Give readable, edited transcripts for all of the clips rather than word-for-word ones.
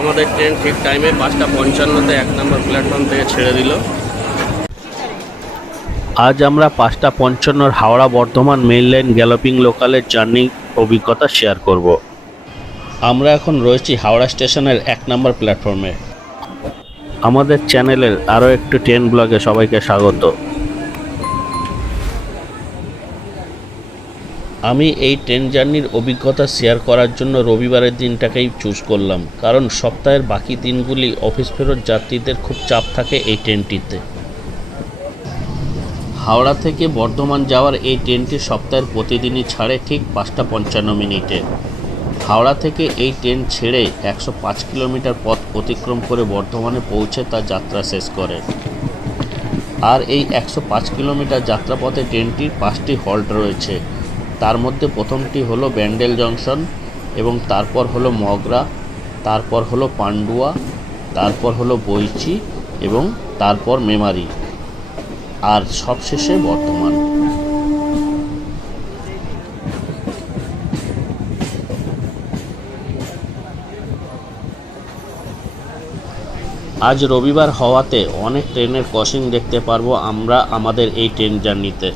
আমাদের ট্রেন ঠিক টাইমে 5:55-তে 1 নম্বর প্ল্যাটফর্ম থেকে ছেড়ে দিল। আজ আমরা 5:55 Howrah Bardhaman main line galloping লোকালের জার্নি অভিজ্ঞতা শেয়ার করব। আমরা এখন রয়েছি হাওড়া স্টেশনের 1 নম্বর প্ল্যাটফর্মে। আমাদের চ্যানেলের আরও একটি ট্রেন ব্লগে সবাইকে স্বাগত। আমি এই ট্রেন জার্নির অভিজ্ঞতা শেয়ার করার জন্য রবিবারের দিনটাকেই চুজ করলাম, কারণ সপ্তাহের বাকি দিনগুলি অফিস ফেরত যাত্রীদের খুব চাপ থাকে এই ট্রেনটিতে। হাওড়া থেকে বর্ধমান যাওয়ার এই ট্রেনটি সপ্তাহের প্রতিদিনই ছাড়ে ঠিক 5:55। হাওড়া থেকে এই ট্রেন ছেড়ে 105 কিলোমিটার পথ অতিক্রম করে বর্ধমানে পৌঁছে তার যাত্রা শেষ করে। আর এই 105 কিলোমিটার যাত্রাপথে ট্রেনটির 5টি হল্ট রয়েছে। তার মধ্যে প্রথমটি হলো ব্যান্ডেল জংশন, এবং তারপর হলো মগরা, তারপর হলো পান্ডুয়া, তারপর হলো বইচি, এবং তারপর মেমারি, আর সবশেষে বর্ধমান। আজ রবিবার হওয়াতে অনেক ট্রেনের ক্রসিং দেখতে পারবো আমরা আমাদের এই ট্রেন জার্নিতে।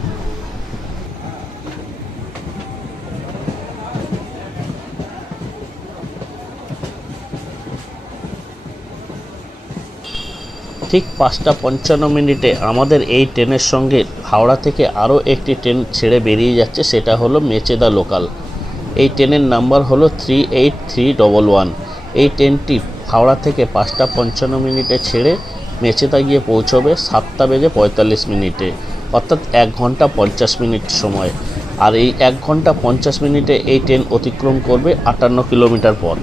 ঠিক 5:55 আমাদের এই ট্রেনের সঙ্গে হাওড়া থেকে আরও একটি ট্রেন ছেড়ে বেরিয়ে যাচ্ছে, সেটা হলো মেচেদা লোকাল। এই ট্রেনের নাম্বার হলো 38311। এই ট্রেনটি হাওড়া থেকে 5:55 ছেড়ে মেচেদা গিয়ে পৌঁছবে 7:45, অর্থাৎ 1 ঘন্টা 50 মিনিট সময়। আর এই 1 ঘন্টা 50 মিনিটে এই ট্রেন অতিক্রম করবে 58 কিলোমিটার পথ।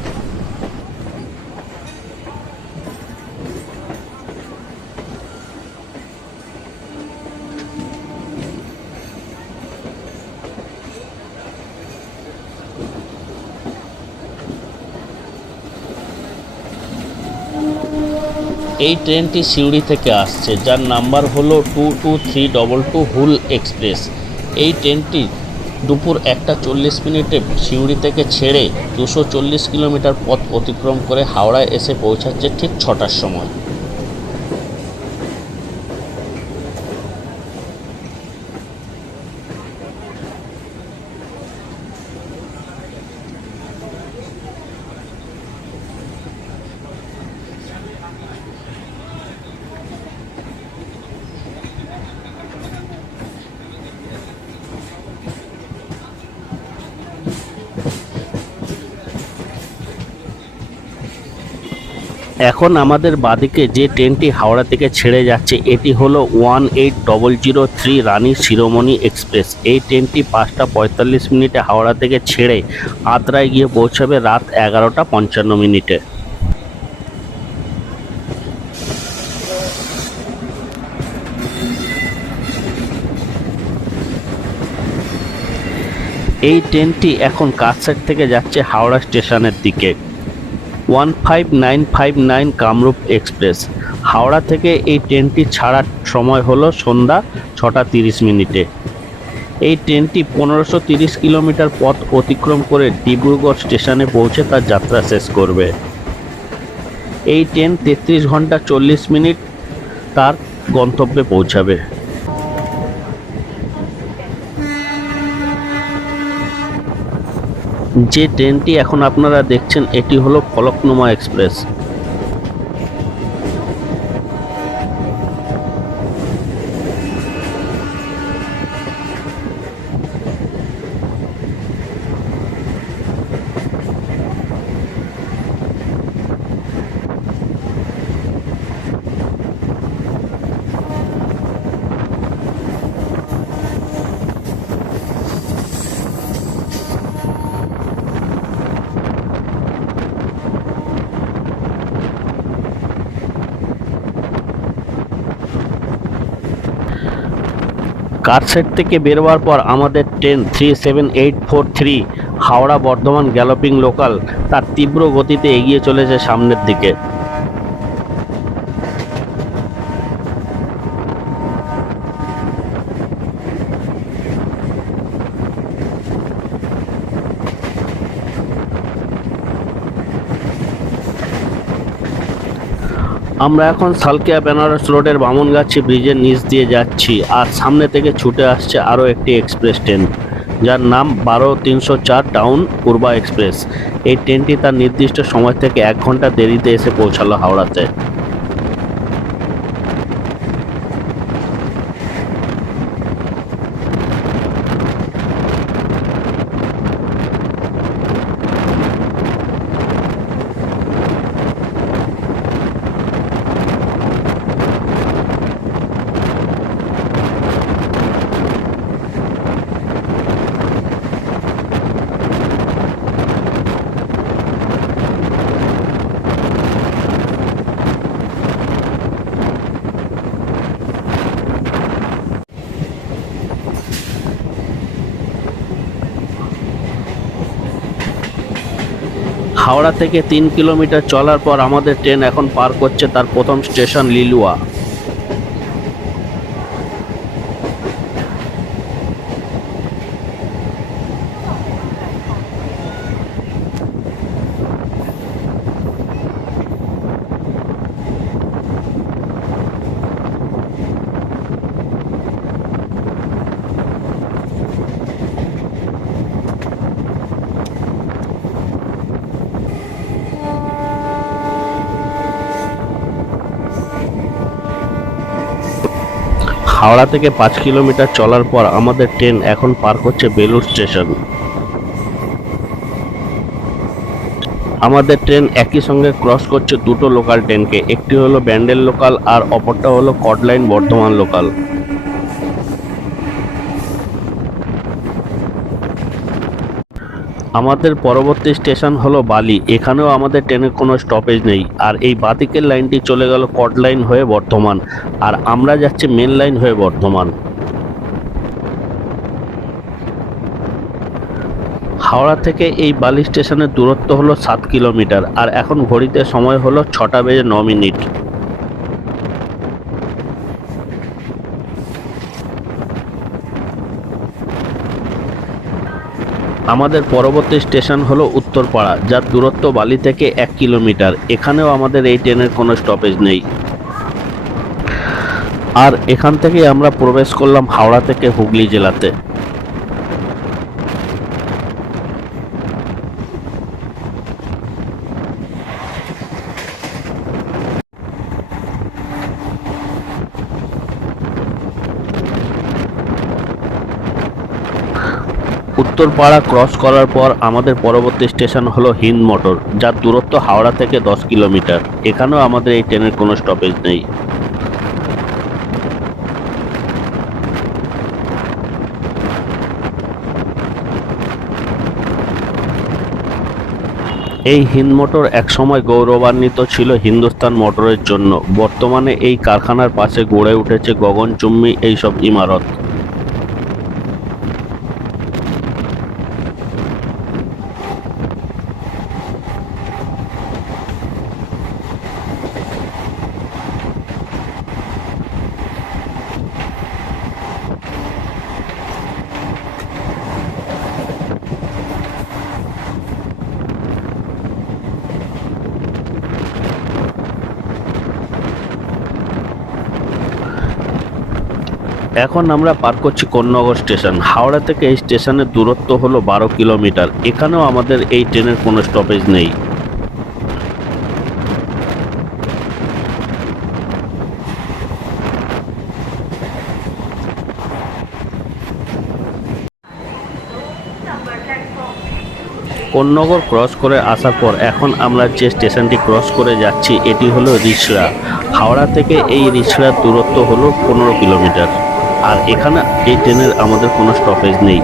এই ট্রেনটি সিউড়ি থেকে আসছে, যার নাম্বার হলো 22322 হুল এক্সপ্রেস। এই ট্রেনটি দুপুর 1:40 সিউড়ি থেকে ছেড়ে 240 কিলোমিটার পথ অতিক্রম করে হাওড়ায় এসে পৌঁছাচ্ছে ঠিক 6টার সময়। এখন আমাদের বাদিকে যে ট্রেনটি হাওড়া থেকে ছেড়ে যাচ্ছে এটি হলো 18003 রানী শিরোমণি এক্সপ্রেস। এই ট্রেনটি 5:45 হাওড়া থেকে ছেড়ে আদ্রায় গিয়ে পৌঁছাবে রাত 11:55। এই ট্রেনটি এখন কাছাড় থেকে যাচ্ছে হাওড়া স্টেশনের দিকে। 15959 কামরূপ এক্সপ্রেস। হাওড়া থেকে এই ট্রেনটি ছাড়ার সময় হলো সন্ধ্যা 6:30। এই ট্রেনটি 1530 কিলোমিটার পথ অতিক্রম করে ডিব্রুগড় স্টেশনে পৌঁছে তার যাত্রা শেষ করবে। এই ট্রেন 33 ঘন্টা 40 মিনিট তার গন্তব্যে পৌঁছাবে। যে ট্রেনটি এখন আপনারা দেখছেন এটি হলো ফলকনুমা এক্সপ্রেস। কারশেড থেকে বেরোবার পর আমাদের train 37843 Howrah Bardhaman galloping local তার তীব্র গতিতে এগিয়ে চলেছে সামনের দিকে। আমরা এখন সালকিয়া বেনারস রোডের বামনগাছি ব্রিজের নিচ দিয়ে যাচ্ছি, আর সামনে থেকে ছুটে আসছে আরও একটি এক্সপ্রেস ট্রেন, যার নাম 12-304 টাউন পূর্বা এক্সপ্রেস। এই ট্রেনটি তার নির্দিষ্ট সময় থেকে 1 ঘন্টা দেরিতে এসে পৌঁছালো হাওড়াতে। হাওড়া থেকে 3 কিলোমিটার চলার পর আমাদের ট্রেন এখন পার করছে তার প্রথম স্টেশন লিলুয়া। হাওড়া থেকে 5 কিলোমিটার চলার পর আমাদের ট্রেন এখন পার করছে বেলুড় স্টেশন। আমাদের ট্রেন একই সঙ্গে ক্রস করছে দুটো লোকাল ট্রেনকে, একটি হলো ব্যান্ডেল লোকাল আর অপরটা হলো কডলাইন বর্ধমান লোকাল। আমাদের পরবর্তী স্টেশন হলো বালি। এখানেও আমাদের ট্রেনের কোনো স্টপেজ নেই, আর এই বাদিকের লাইনটি চলে গেল কডলাইন হয়ে বর্ধমান, আর আমরা যাচ্ছি মেন লাইন হয়ে বর্ধমান। হাওড়া থেকে এই বালি স্টেশনের দূরত্ব হলো 7 কিলোমিটার, আর এখন ঘড়িতে সময় হলো 6:09। আমাদের পরবর্তী স্টেশন হলো উত্তরপাড়া, যার দূরত্ব বালি থেকে 1 কিলোমিটার। এখানেও আমাদের এই ট্রেনের কোনো স্টপেজ নেই, আর এখান থেকে আমরা প্রবেশ করলাম হাওড়া থেকে হুগলি জেলাতে। উত্তরপাড়া ক্রস করার পর আমাদের পরবর্তী স্টেশন হলো হিন্দ মোটর, যার দূরত্ব হাওড়া থেকে 10 কিলোমিটার। এখানেও আমাদের এই ট্রেনের কোনো স্টপেজ নেই। এই হিন্দ মোটর একসময় গৌরবান্বিত ছিল হিন্দুস্তান মোটরের জন্য। বর্তমানে এই কারখানার পাশে গড়ে উঠেছে গগনচুম্বী এইসব ইমারত। এখন আমরা পার করছি কোন্নগর স্টেশন। হাওড়া থেকে এই স্টেশনের দূরত্ব হলো 12 কিলোমিটার। এখানেও আমাদের এই ট্রেনের কোনো স্টপেজ নেই। কোন্নগর ক্রস করে আসার পর এখন আমরা যে স্টেশনটি ক্রস করে যাচ্ছি এটি হলো রিষড়া। হাওড়া থেকে এই রিষড়ার দূরত্ব হলো 15 কিলোমিটার, আর এখানে এই ট্রেনের আমাদের কোনো স্টপেজ নেই।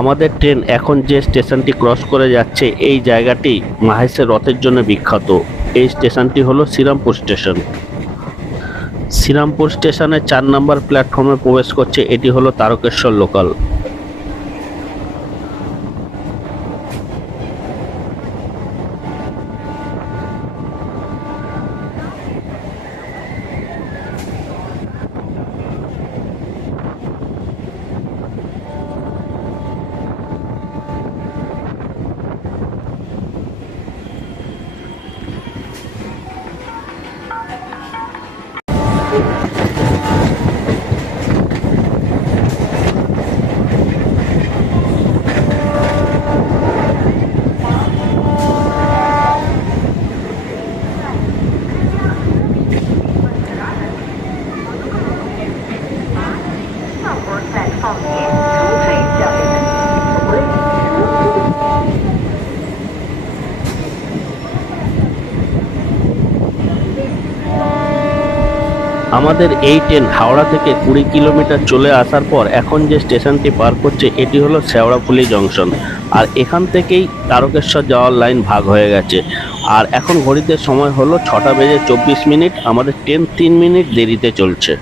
আমাদের ট্রেন এখন যে স্টেশনটি ক্রস করে যাচ্ছে এই জায়গাটি মাহেশের রথের জন্য বিখ্যাত। এই স্টেশনটি হলো শ্রীরামপুর স্টেশন। শ্রীরামপুর স্টেশনে 4 নম্বর প্ল্যাটফর্মে প্রবেশ করছে, এটি হলো তারকেশ্বর লোকাল। আমাদের এই ট্রেন হাওড়া থেকে 20 কিলোমিটার চলে আসার পর এখন যে স্টেশনটি পার করছে এটি হলো শেওড়াফুলি জংশন। আর এখান থেকেই তারকেশ্বর যাওয়ার লাইন ভাগ হয়ে গেছে। আর এখন ঘড়িতে সময় হলো 6:24। আমাদের ট্রেন 3 মিনিট দেরিতে চলছে।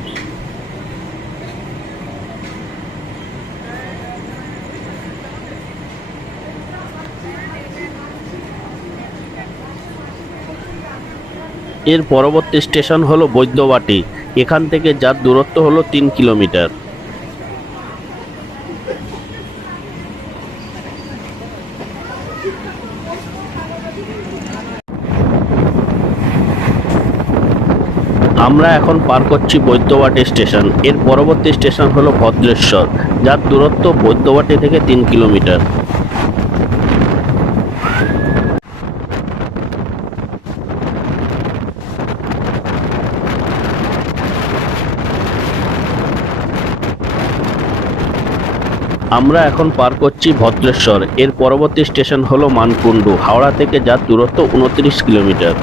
এর পরবর্তী স্টেশন হলো বৈদ্যবাটি। এখান থেকে যার দূরত্ব হলো 3 কিলোমিটার। আমরা এখন পার করছি বৈদ্যবাটি স্টেশন। এর পরবর্তী স্টেশন হলো ভদ্রেশ্বর, যার দূরত্ব বৈদ্যবাটি থেকে 3 কিলোমিটার। আমরা এখন পার করছি ভদ্রেশ্বর। এর পরবর্তী স্টেশন হলো মানকুণ্ডু, হাওড়া থেকে যার দূরত্ব 29 কিলোমিটার।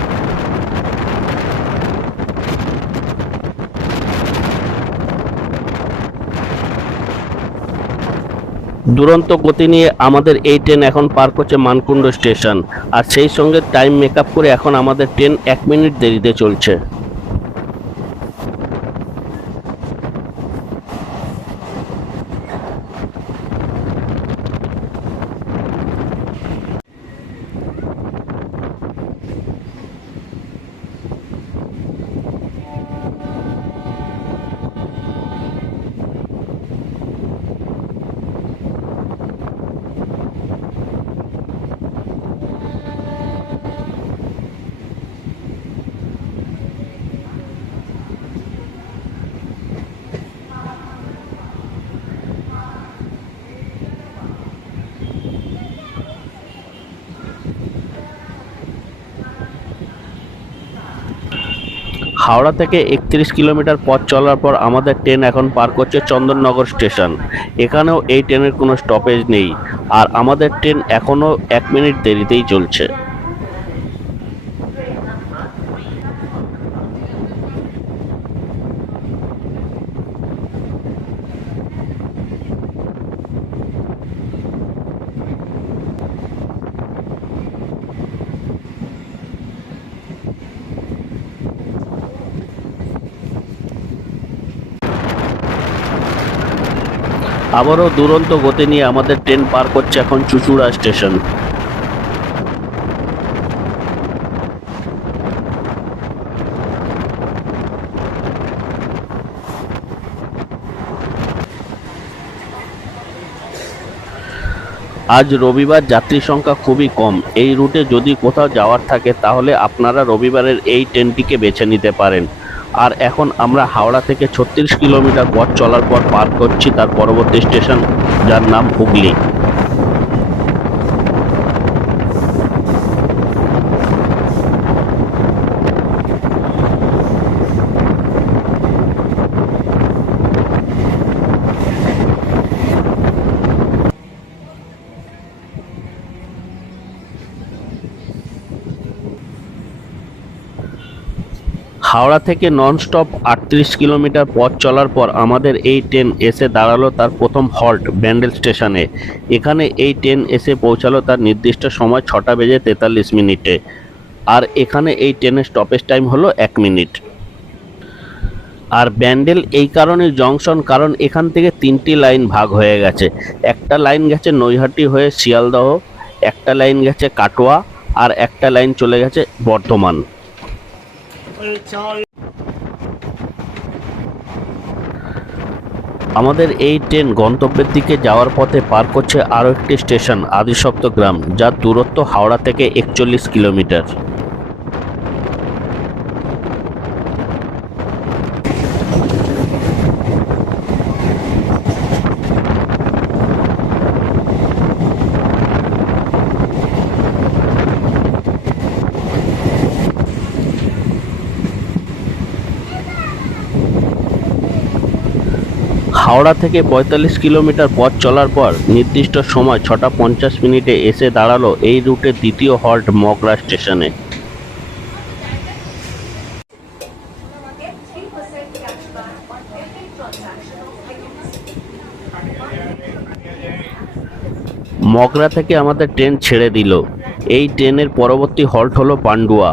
দুরন্ত গতি নিয়ে আমাদের এই ট্রেন এখন পার করছে মানকুণ্ডু স্টেশন। আর সেই সঙ্গে টাইম মেকআপ করে এখন আমাদের ট্রেন 1 মিনিট দেরিতে চলছে। হাওড়া থেকে 31 কিলোমিটার পথ চলার পর আমাদের ট্রেন এখন পার করছে চন্দননগর স্টেশন। এখানেও এই ট্রেনের কোনো স্টপেজ নেই। আর আমাদের ট্রেন এখনও 1 মিনিট দেরিতেই চলছে। আবারও দুরন্ত গতি নিয়ে আমাদের ট্রেন পার করছে এখন চুঁচুড়া স্টেশন। আজ রবিবার, যাত্রী সংখ্যা খুবই কম। এই রুটে যদি কোথাও যাওয়ার থাকে তাহলে আপনারা রবিবারের এই ট্রেনটিকে বেছে নিতে পারেন। আর এখন আমরা হাওড়া থেকে 36 কিলোমিটার পথ চলার পর পার করছি তার পরবর্তী স্টেশন, যার নাম হুগলি। হাওড়া থেকে ননস্টপ 38 কিলোমিটার পথ চলার পর আমাদের এই ট্রেন এসে দাঁড়ালো তার প্রথম হল্ট ব্যান্ডেল স্টেশনে। এখানে এই ট্রেন এসে পৌঁছালো তার নির্দিষ্ট সময় 6:43 আর এখানে এই ট্রেনের স্টপেজ টাইম হলো 1 মিনিট। আর ব্যান্ডেল এই কারণে জংশন, কারণ এখান থেকে 3টি লাইন ভাগ হয়ে গেছে। একটা লাইন গেছে নৈহাটি হয়ে শিয়ালদহ, একটা লাইন গেছে কাটোয়া, আর একটা লাইন চলে গেছে বর্ধমান। আমাদের এই ট্রেন গন্তব্যের দিকে যাওয়ার পথে পার করছে আরও একটি স্টেশন আদিসপ্তগ্রাম, যার দূরত্ব হাওড়া থেকে 41 কিলোমিটার। হাওড়া থেকে 45 কিলোমিটার পথ চলার পর নির্দিষ্ট সময় 6:50 এসে দাঁড়ালো এই রুটের দ্বিতীয় হল্ট মগরা স্টেশনে। মগরা থেকে আমাদের ট্রেন ছেড়ে দিল। এই ট্রেনের পরবর্তী হল্ট হলো পান্ডুয়া।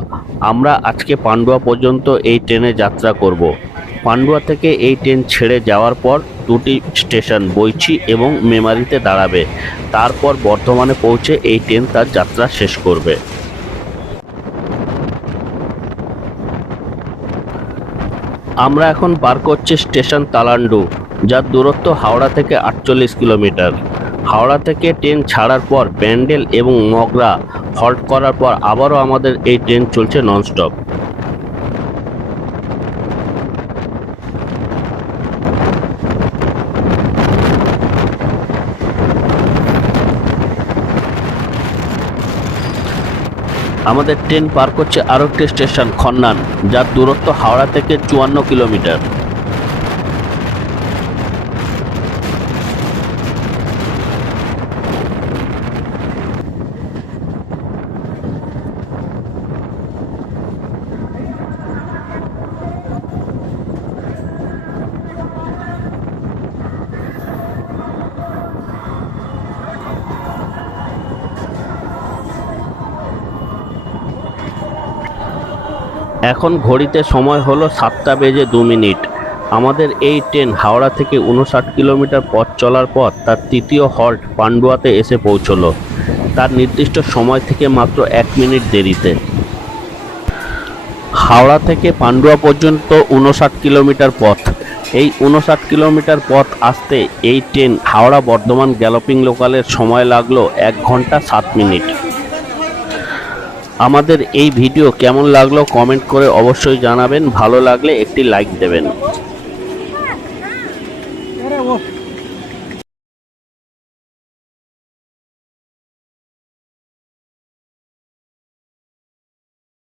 আমরা আজকে পান্ডুয়া পর্যন্ত এই ট্রেনে যাত্রা করব। পান্ডুয়া থেকে এই ট্রেন ছেড়ে যাওয়ার পর দুটি স্টেশন বৈচি এবং মেমারিতে দাঁড়াবে। তারপর বর্ধমানে পৌঁছে এই ট্রেন তার যাত্রা শেষ করবে। আমরা এখন পার করছি স্টেশন তালান্ডু, যার দূরত্ব হাওড়া থেকে 48 কিলোমিটার। হাওড়া থেকে ট্রেন ছাড়ার পর ব্যান্ডেল এবং মগরা হল্ট করার পর আবারও আমাদের এই ট্রেন চলছে ননস্টপ। আমাদের ট্রেন পার করছে আরও একটি স্টেশন খন্নান, যার দূরত্ব হাওড়া থেকে 54 কিলোমিটার। এখন ঘড়িতে সময় হলো 7:02। আমাদের এই ট্রেন হাওড়া থেকে 59 কিলোমিটার পথ চলার পর তার তৃতীয় হল্ট পান্ডুয়াতে এসে পৌঁছলো, তার নির্দিষ্ট সময় থেকে মাত্র 1 মিনিট দেরিতে। হাওড়া থেকে পান্ডুয়া পর্যন্ত 59 কিলোমিটার পথ। এই 59 কিলোমিটার পথ আসতে এই ট্রেন হাওড়া বর্ধমান গ্যালোপিং লোকালের সময় লাগলো 1 ঘন্টা 7 মিনিট। আমাদের এই ভিডিও কেমন লাগলো কমেন্ট করে অবশ্যই জানাবেন, ভালো লাগলে একটি লাইক দেবেন।